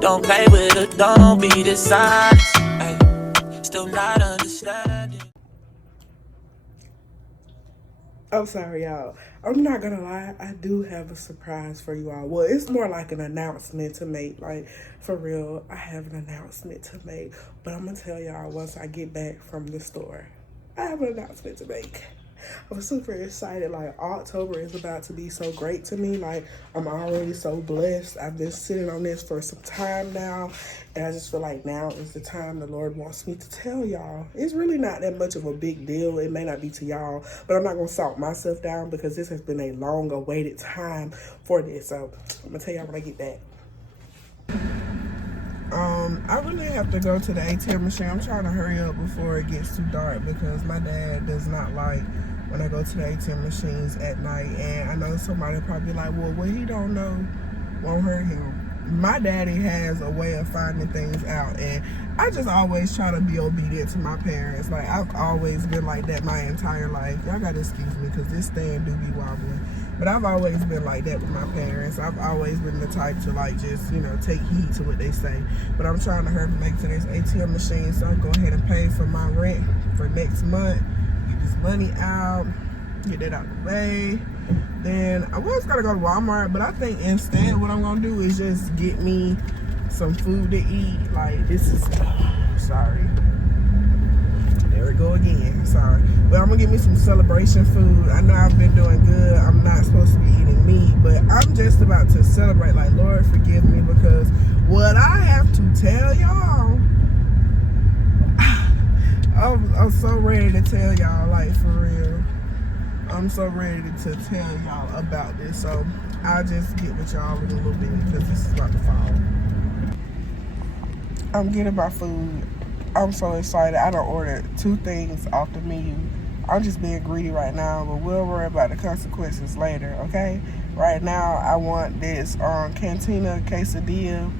Don't play with her, don't be dishonest. Ay, still not understanding. I'm sorry, y'all. I'm not gonna lie, I do have a surprise for you all. Well, it's more like an announcement to make. Like, for real, I have an announcement to make. But I'm gonna tell y'all once I get back from the store. I have an announcement to make. I'm super excited. Like, October is about to be so great to me. Like, I'm already so blessed. I've been sitting on this for some time now, and I just feel like now is the time the Lord wants me to tell y'all. It's really not that much of a big deal. It may not be to y'all, but I'm not gonna salt myself down because this has been a long awaited time for this. So I'm gonna tell y'all when I get back. I really have to go to the ATM machine. I'm trying to hurry up before it gets too dark because my dad does not like when I go to the ATM machines at night. And I know somebody probably like, well, what he don't know won't hurt him. My daddy has a way of finding things out, and I just always try to be obedient to my parents. Like, I've always been like that my entire life. Y'all gotta excuse me because this stand do be wobbling, but I've always been like that with my parents. I've always been the type to like just, you know, take heed to what they say. But I'm trying to hurry to make to this ATM machine, so I'll go ahead and pay for my rent for next month, get this money out, get that out of the way. Then I was gonna go to Walmart, but I think instead what I'm gonna do is just get me some food to eat. Like, this is, sorry. There we go again, sorry. But I'm gonna get me some celebration food. I know I've been doing good. I'm not supposed to be eating meat, but I'm just about to celebrate. Like, Lord, forgive me, because what I have to tell y'all, I'm so ready to tell y'all, like, for real. I'm so ready to tell y'all about this. So I'll just get with y'all in a little bit because this is about to fall. I'm getting my food. I'm so excited. I done ordered 2 things off the menu. I'm just being greedy right now, but we'll worry about the consequences later, okay? Right now, I want this Cantina quesadilla,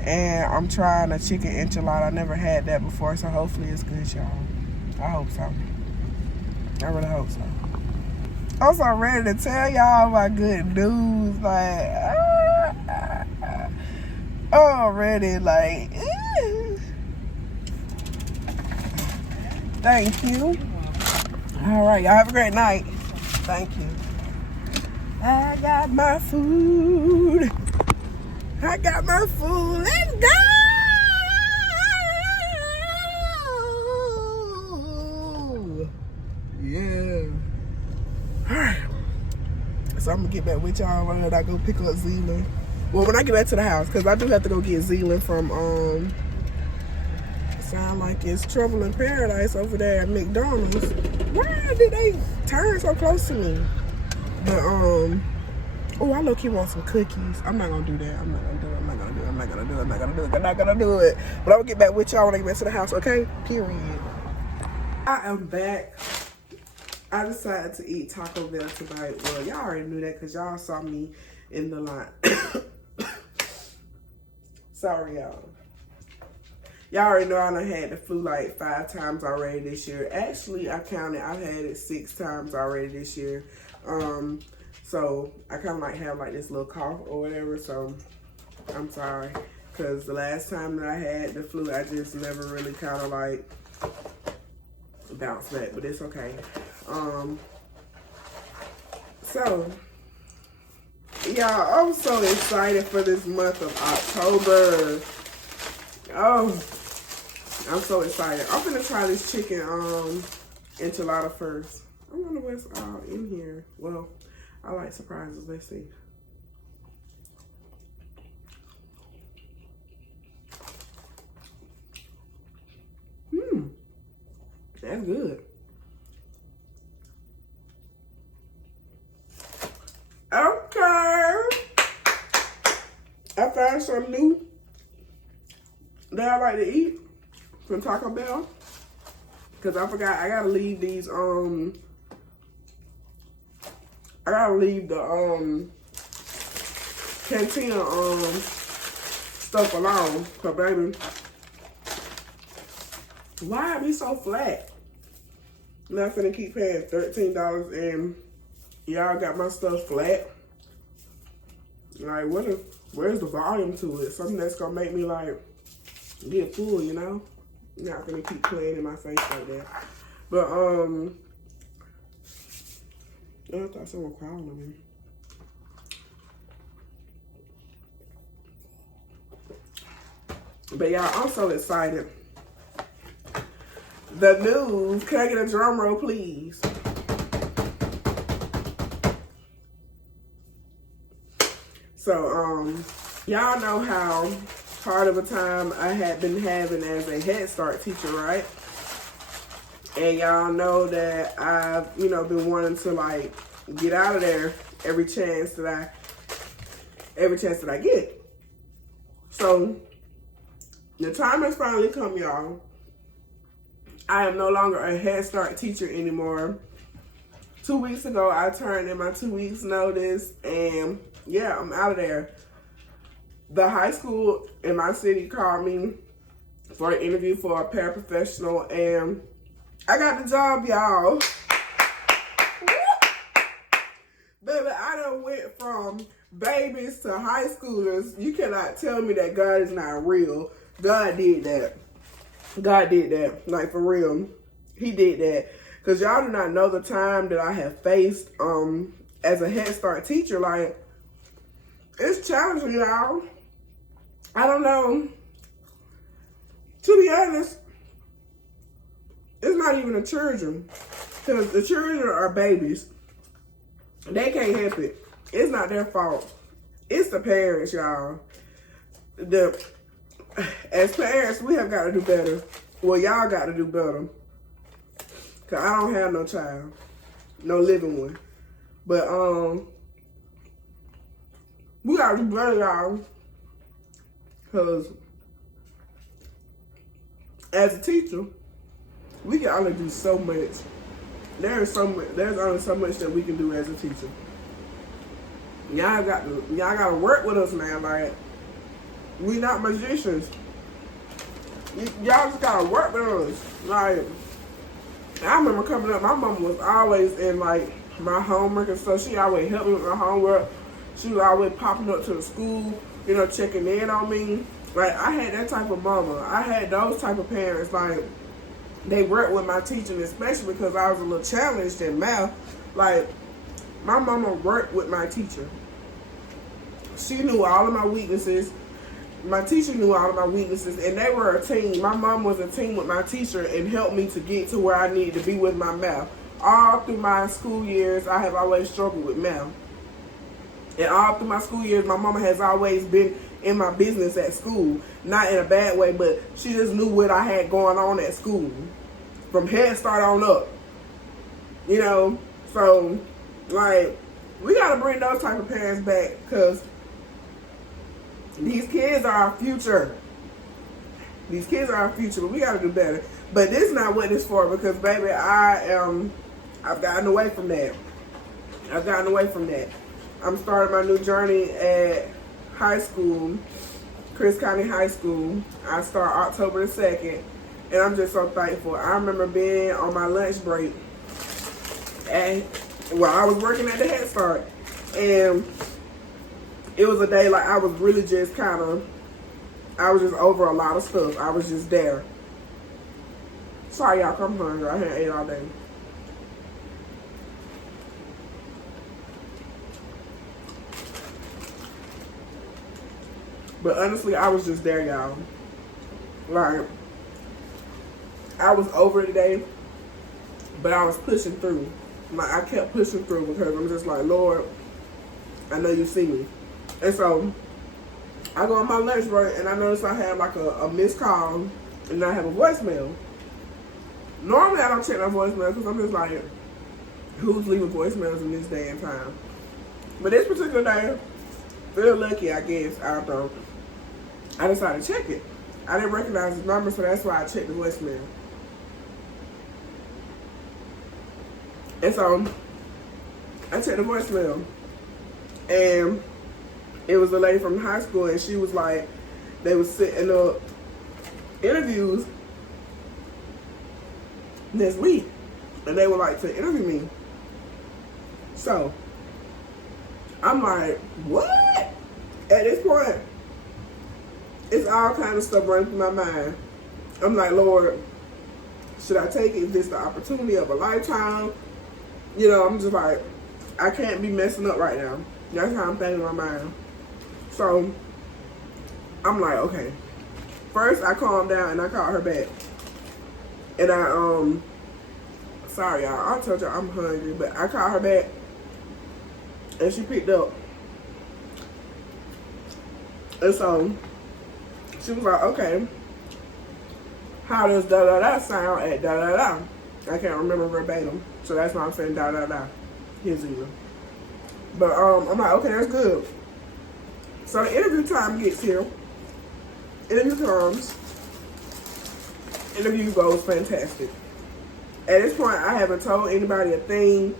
and I'm trying a chicken enchilada. I never had that before, so hopefully it's good, y'all. I hope so. I really hope so. I'm so ready to tell y'all my good news. Like, already, like, thank you. All right, y'all have a great night. Thank you. I got my food. I got my food. Let's go. Yeah. Alright. So I'm gonna get back with y'all when I go pick up Zealand. Well, when I get back to the house, because I do have to go get Zealand from sound like it's Trouble in Paradise over there at McDonald's. Why did they turn so close to me? But oh, I low-key want some cookies. I'm not gonna do that. I'm not gonna do it. I'm not gonna do it. I'm not gonna do it. I'm not gonna do it. I'm not gonna do it. But I'm gonna get back with y'all when I get back to the house, okay? Period. I am back. I decided to eat Taco Bell tonight. Well, y'all already knew that because y'all saw me in the line. Sorry, y'all. Y'all already know I done had the flu like 5 times already this year. Actually, I counted. I've had it 6 times already this year. So I kind of like have like this little cough or whatever. So I'm sorry. Because the last time that I had the flu, I just never really kind of like bounce back. But it's okay. So, y'all, I'm so excited for this month of October. Oh, I'm so excited. I'm gonna try this chicken enchilada first. I wonder what's in here. Well, I like surprises. Let's see. That's good. Okay. I found something new that I like to eat from Taco Bell. Cause I forgot I gotta leave these I gotta leave the Cantina stuff alone. Cause baby, why it be so flat? I'm not finna keep paying $13 and y'all got my stuff flat. Like, where's the volume to it? Something that's gonna make me like get full, you know? Not gonna keep playing in my face like that. But oh, I thought someone called on me. But y'all, I'm so excited. The news. Can I get a drum roll, please? So, y'all know how hard of a time I had been having as a Head Start teacher, right? And y'all know that I've, been wanting to like get out of there every chance that I get. So the time has finally come, y'all. I am no longer a Head Start teacher anymore. 2 weeks ago, I turned in my 2 weeks notice, and yeah, I'm out of there. The high school in my city called me for an interview for a paraprofessional, and I got the job, y'all. Baby, I done went from babies to high schoolers. You cannot tell me that God is not real. God did that. God did that. Like, for real. He did that. Because y'all do not know the time that I have faced as a Head Start teacher. Like, it's challenging, y'all. I don't know. To be honest, it's not even the children. Because the children are babies. They can't help it. It's not their fault. It's the parents, y'all. As parents, we have got to do better. Well, y'all got to do better. Because I don't have no child. No living one. But, we got to do better, y'all. Because as a teacher, we can only do so much. There's only so much that we can do as a teacher. Y'all got to work with us now. Like, we not magicians. Y'all just gotta work with us. Like, I remember coming up, my mom was always in like my homework and stuff. She always helped me with my homework. She was always popping up to the school, checking in on me. Like, I had that type of mama. I had those type of parents. Like, they worked with my teaching, especially because I was a little challenged in math. Like, my mama worked with my teacher. She knew all of my weaknesses. My teacher knew all of my weaknesses, and they were a team. My mom was a team with my teacher and helped me to get to where I needed to be with my math. All through my school years, I have always struggled with math. And all through my school years, my mama has always been in my business at school. Not in a bad way, but she just knew what I had going on at school. From Head Start on up. So, like, we got to bring those type of parents back, because these kids are our future. These kids are our future, but we got to do better. But this is not what this for, because, baby, I've gotten away from that. I'm starting my new journey at high school, Chris County High School. I start October the 2nd, and I'm just so thankful. I remember being on my lunch break, and I was working at the Head Start, and it was a day like I was really just I was just over a lot of stuff. I was just there. Sorry, y'all, I'm hungry. I hadn't ate all day. But honestly, I was just there, y'all. Like, I was over today, but I was pushing through. Like, I kept pushing through because I'm just like, Lord, I know you see me. And so, I go on my lunch break, and I notice I have like a missed call, and I have a voicemail. Normally, I don't check my voicemail because I'm just like, who's leaving voicemails in this day and time? But this particular day, feel lucky, I guess. I don't know. I decided to check it. I didn't recognize his number, so that's why I checked the voicemail. And so, I checked the voicemail. And it was a lady from high school, and she was like, they was setting up interviews this week. And they would like to interview me. So, I'm like, what? At this point, it's all kind of stuff running through my mind. I'm like, Lord, should I take it? Is this the opportunity of a lifetime? You know, I'm just like, I can't be messing up right now. That's how I'm thinking in my mind. So, I'm like, okay. First, I calmed down and I called her back. And sorry y'all, I told y'all I'm hungry, but I called her back and she picked up. And so, she was like, okay, how does da-da-da sound at da-da-da? I can't remember verbatim, so that's why I'm saying da-da-da. Here's either. But I'm like, okay, that's good. So the interview time gets here. Interview comes. Interview goes fantastic. At this point, I haven't told anybody a thing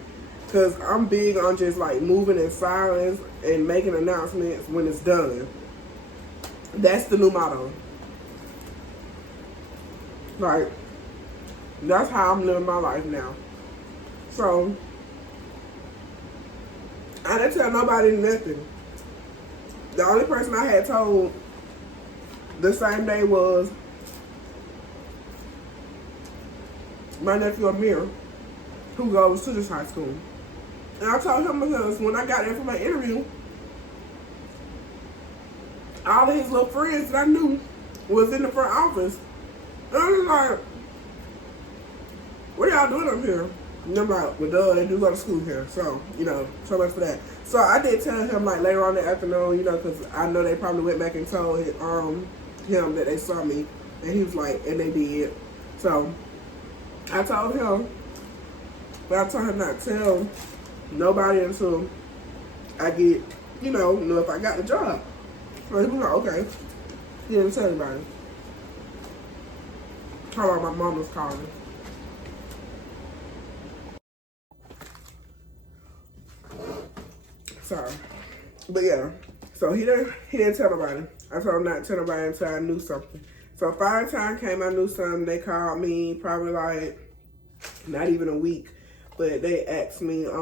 because I'm big on just like moving in silence and making announcements when it's done. That's the new motto. Like, that's how I'm living my life now. So, I didn't tell nobody nothing. The only person I had told the same day was my nephew Amir, who goes to this high school. And I told him because when I got there for my interview, all of his little friends that I knew was in the front office. And I was like, what y'all doing up here? And I'm like, well, duh, they do go to school here. So, you know, so much for that. So I did tell him, like, later on in the afternoon, you know, because I know they probably went back and told him that they saw me. And he was like, and they did. So I told him, but I told him not to tell nobody until I get, you know if I got the job. So he was like, okay. He didn't tell anybody. How about my mom was calling? Sorry. But yeah. So he didn't tell nobody. I told him not to tell nobody until I knew something. So by the time came, I knew something. They called me probably like not even a week. But they asked me if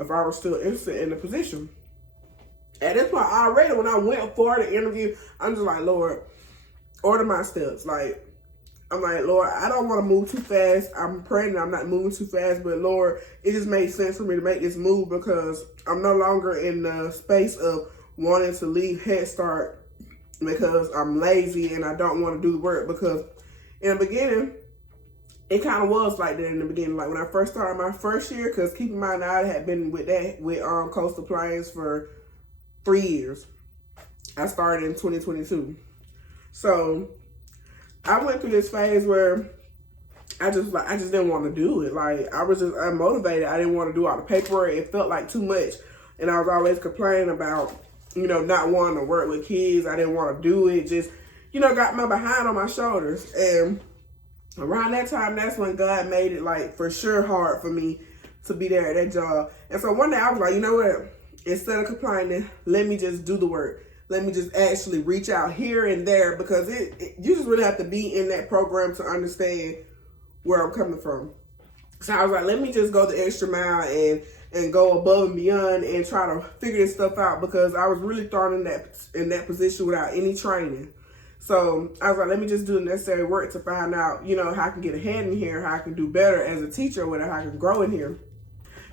I was still interested in the position. At this point already, when I went for the interview, I'm just like, Lord, order my steps. Like, I'm like, Lord, I don't want to move too fast. I'm praying that I'm not moving too fast, but Lord, it just made sense for me to make this move because I'm no longer in the space of wanting to leave Head Start because I'm lazy and I don't want to do the work. Because in the beginning, it kind of was like that in the beginning. Like when I first started my first year, because keep in mind, I had been with Coastal Plains for 3 years. I started in 2022. So I went through this phase where I just didn't want to do it. Like I was just unmotivated. I didn't want to do all the paperwork. It felt like too much. And I was always complaining about, not wanting to work with kids. I didn't want to do it. Just, got my behind on my shoulders. And around that time, that's when God made it like for sure hard for me to be there at that job. And so one day I was like, you know what? Instead of complaining, let me just do the work. Let me just actually reach out here and there because you just really have to be in that program to understand where I'm coming from. So I was like, let me just go the extra mile and go above and beyond and try to figure this stuff out because I was really thrown in that position without any training. So I was like, let me just do the necessary work to find out, how I can get ahead in here, how I can do better as a teacher, whether how I can grow in here.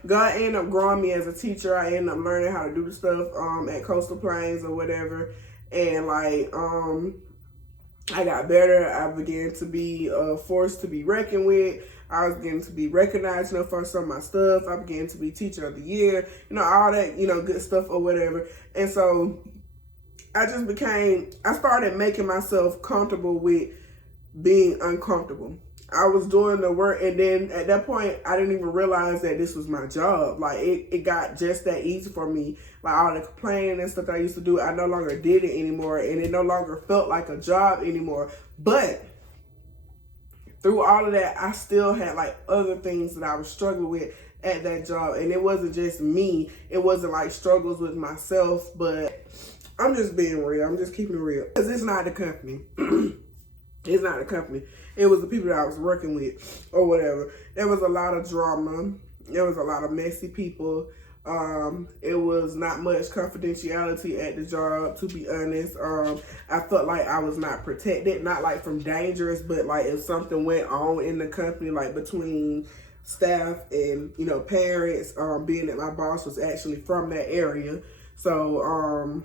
God ended up growing me as a teacher. I ended up learning how to do the stuff at Coastal Plains or whatever. And I got better. I began to be a force to be reckoned with. I was getting to be recognized, for some of my stuff. I began to be Teacher of the Year, all that, good stuff or whatever. And so I started making myself comfortable with being uncomfortable. I was doing the work, and then at that point, I didn't even realize that this was my job. Like, it got just that easy for me. Like, all the complaining and stuff that I used to do, I no longer did it anymore, and it no longer felt like a job anymore. But through all of that, I still had, like, other things that I was struggling with at that job, and it wasn't just me. It wasn't, like, struggles with myself, but I'm just being real. I'm just keeping it real. Because it's not the company. It's not the company. It was the people that I was working with or whatever. There was a lot of drama. There was a lot of messy people. It was not much confidentiality at the job, to be honest. I felt like I was not protected, not like from dangerous, but like if something went on in the company, like between staff and, you know, parents, being that my boss was actually from that area. So,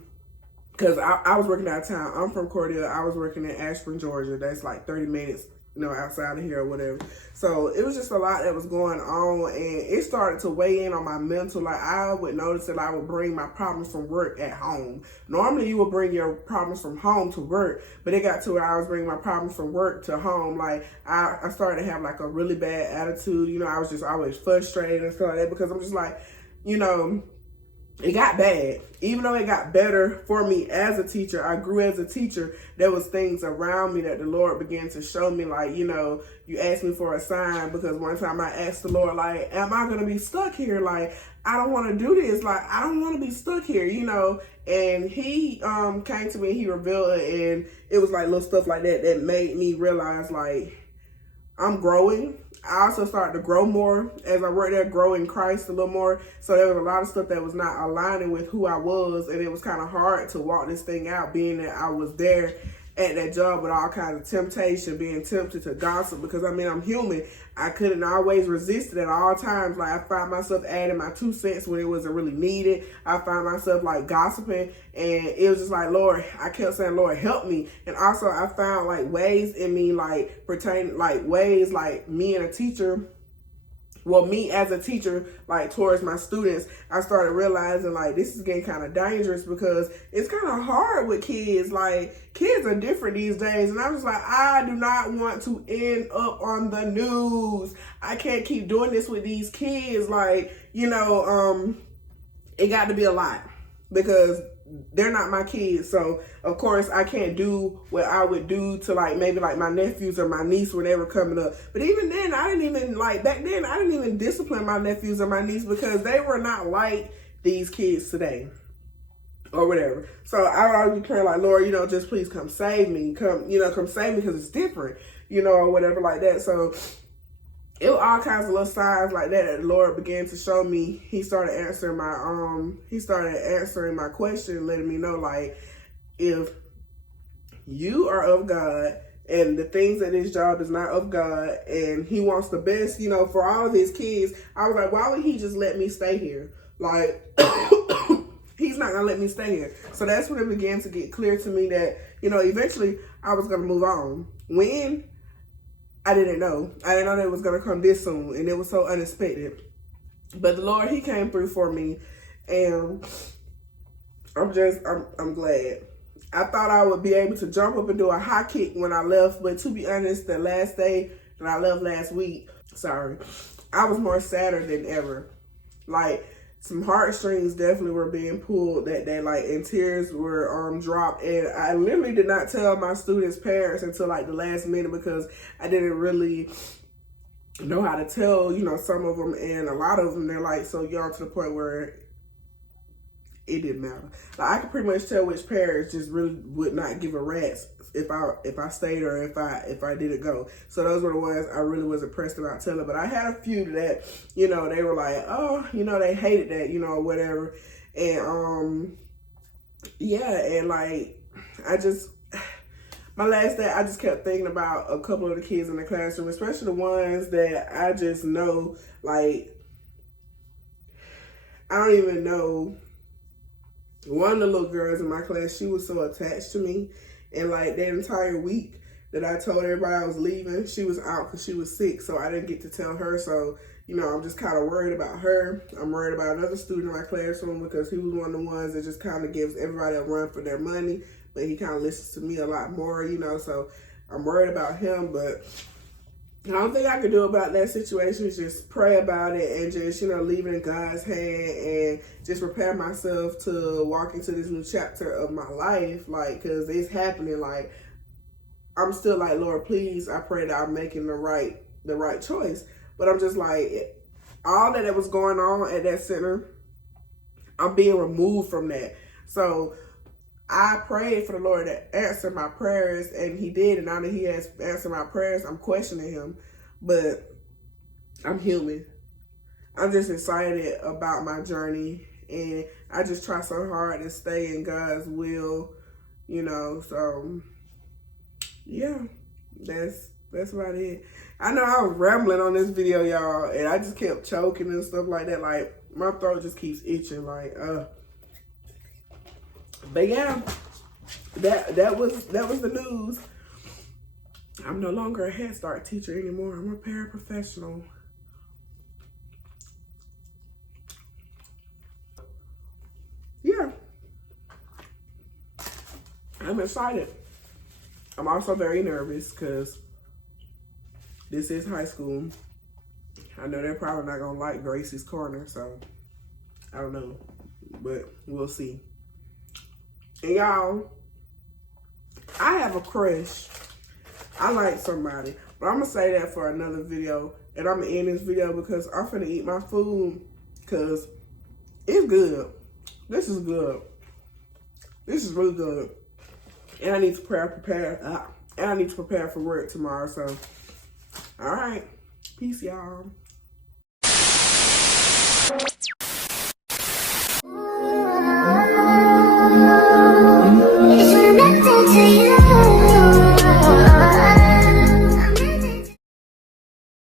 because I was working out of town. I'm from Cordell. I was working in Ashburn, Georgia. That's like 30 minutes, you know, outside of here or whatever. So it was just a lot that was going on, and it started to weigh in on my mental. Like, I would notice that I would bring my problems from work at home. Normally you would bring your problems from home to work, but it got to where I was bringing my problems from work to home. Like, I started to have like a really bad attitude. You know, I was just always frustrated and stuff like that, because I'm just like, you know, it got bad. Even though it got better for me as a teacher, I grew as a teacher, there was things around me that the Lord began to show me, like, you know, you asked me for a sign, because one time I asked the Lord, like, am I going to be stuck here? Like, I don't want to do this. Like, I don't want to be stuck here, you know? And he came to me, he revealed it, and it was like little stuff like that that made me realize, like, I'm growing. I also started to grow more as I worked there, grow in Christ a little more. So there was a lot of stuff that was not aligning with who I was, and it was kind of hard to walk this thing out, being that I was there at that job with all kinds of temptation, being tempted to gossip, because I mean, I'm human. I couldn't always resist it at all times. Like, I find myself adding my 2 cents when it wasn't really needed. I find myself like gossiping, and it was just like, Lord, I kept saying, Lord, help me. And also I found like ways in me, like pertaining, like ways like me and a teacher, well, me as a teacher, like towards my students, I started realizing like this is getting kind of dangerous, because it's kind of hard with kids. Like, kids are different these days. And I was like, I do not want to end up on the news. I can't keep doing this with these kids. Like, you know, it got to be a lot, because they're not my kids. So of course I can't do what I would do to like maybe like my nephews or my niece when they were coming up. But even then, I didn't even like, back then I didn't even discipline my nephews or my niece, because they were not like these kids today or whatever. So I would always be praying like, Lord, you know, just please come save me, come save me, because it's different, you know, or whatever like that. So it was all kinds of little signs like that the Lord began to show me. He started answering my question, letting me know, like, if you are of God and the things at his job is not of God, and he wants the best, you know, for all of his kids, I was like, why would he just let me stay here? Like, he's not gonna let me stay here. So that's when it began to get clear to me that, you know, eventually I was gonna move on. When? I didn't know. I didn't know that it was going to come this soon, and it was so unexpected. But the Lord, he came through for me, and I'm glad. I thought I would be able to jump up and do a high kick when I left, but to be honest, the last day that I left last week, I was more sadder than ever. Like, some heartstrings definitely were being pulled that day, like, and tears were dropped. And I literally did not tell my students' parents until like the last minute, because I didn't really know how to tell, you know, some of them, and a lot of them, they're like so young to the point where it didn't matter. Like, I could pretty much tell which parents just really would not give a rat's if I stayed or if I didn't go. So those were the ones I really was impressed about telling. But I had a few that, you know, they were like, oh, you know, they hated that, you know, or whatever. And yeah, and like, my last day, I just kept thinking about a couple of the kids in the classroom, especially the ones that I just know, like, I don't even know. One of the little girls in my class, she was so attached to me. And like that entire week that I told everybody I was leaving, she was out because she was sick. So I didn't get to tell her. So, you know, I'm just kind of worried about her. I'm worried about another student in my classroom, because he was one of the ones that just kind of gives everybody a run for their money. But he kind of listens to me a lot more, you know. So I'm worried about him. But the only thing I could do about that situation is just pray about it and just, you know, leave it in God's hand and just prepare myself to walk into this new chapter of my life. Like, because it's happening. Like, I'm still like, Lord, please, I pray that I'm making the right choice. But I'm just like, all that was going on at that center, I'm being removed from that. So I prayed for the Lord to answer my prayers, and he did. And now that he has answered my prayers, I'm questioning him. But I'm human. I'm just excited about my journey, and I just try so hard to stay in God's will, you know. So yeah, that's about it. I know I was rambling on this video, y'all, and I just kept choking and stuff like that. Like, my throat just keeps itching, like, but yeah, that was the news. I'm no longer a Head Start teacher anymore. I'm a paraprofessional. Yeah, I'm excited. I'm also very nervous because this is high school. I know they're probably not gonna like Gracie's Corner, so I don't know, but we'll see. And y'all, I have a crush. I like somebody, but I'm gonna say that for another video, and I'm gonna end this video because I'm finna eat my food because it's good. This is good. This is really good. And I need to prepare for work tomorrow. So, all right. Peace, y'all.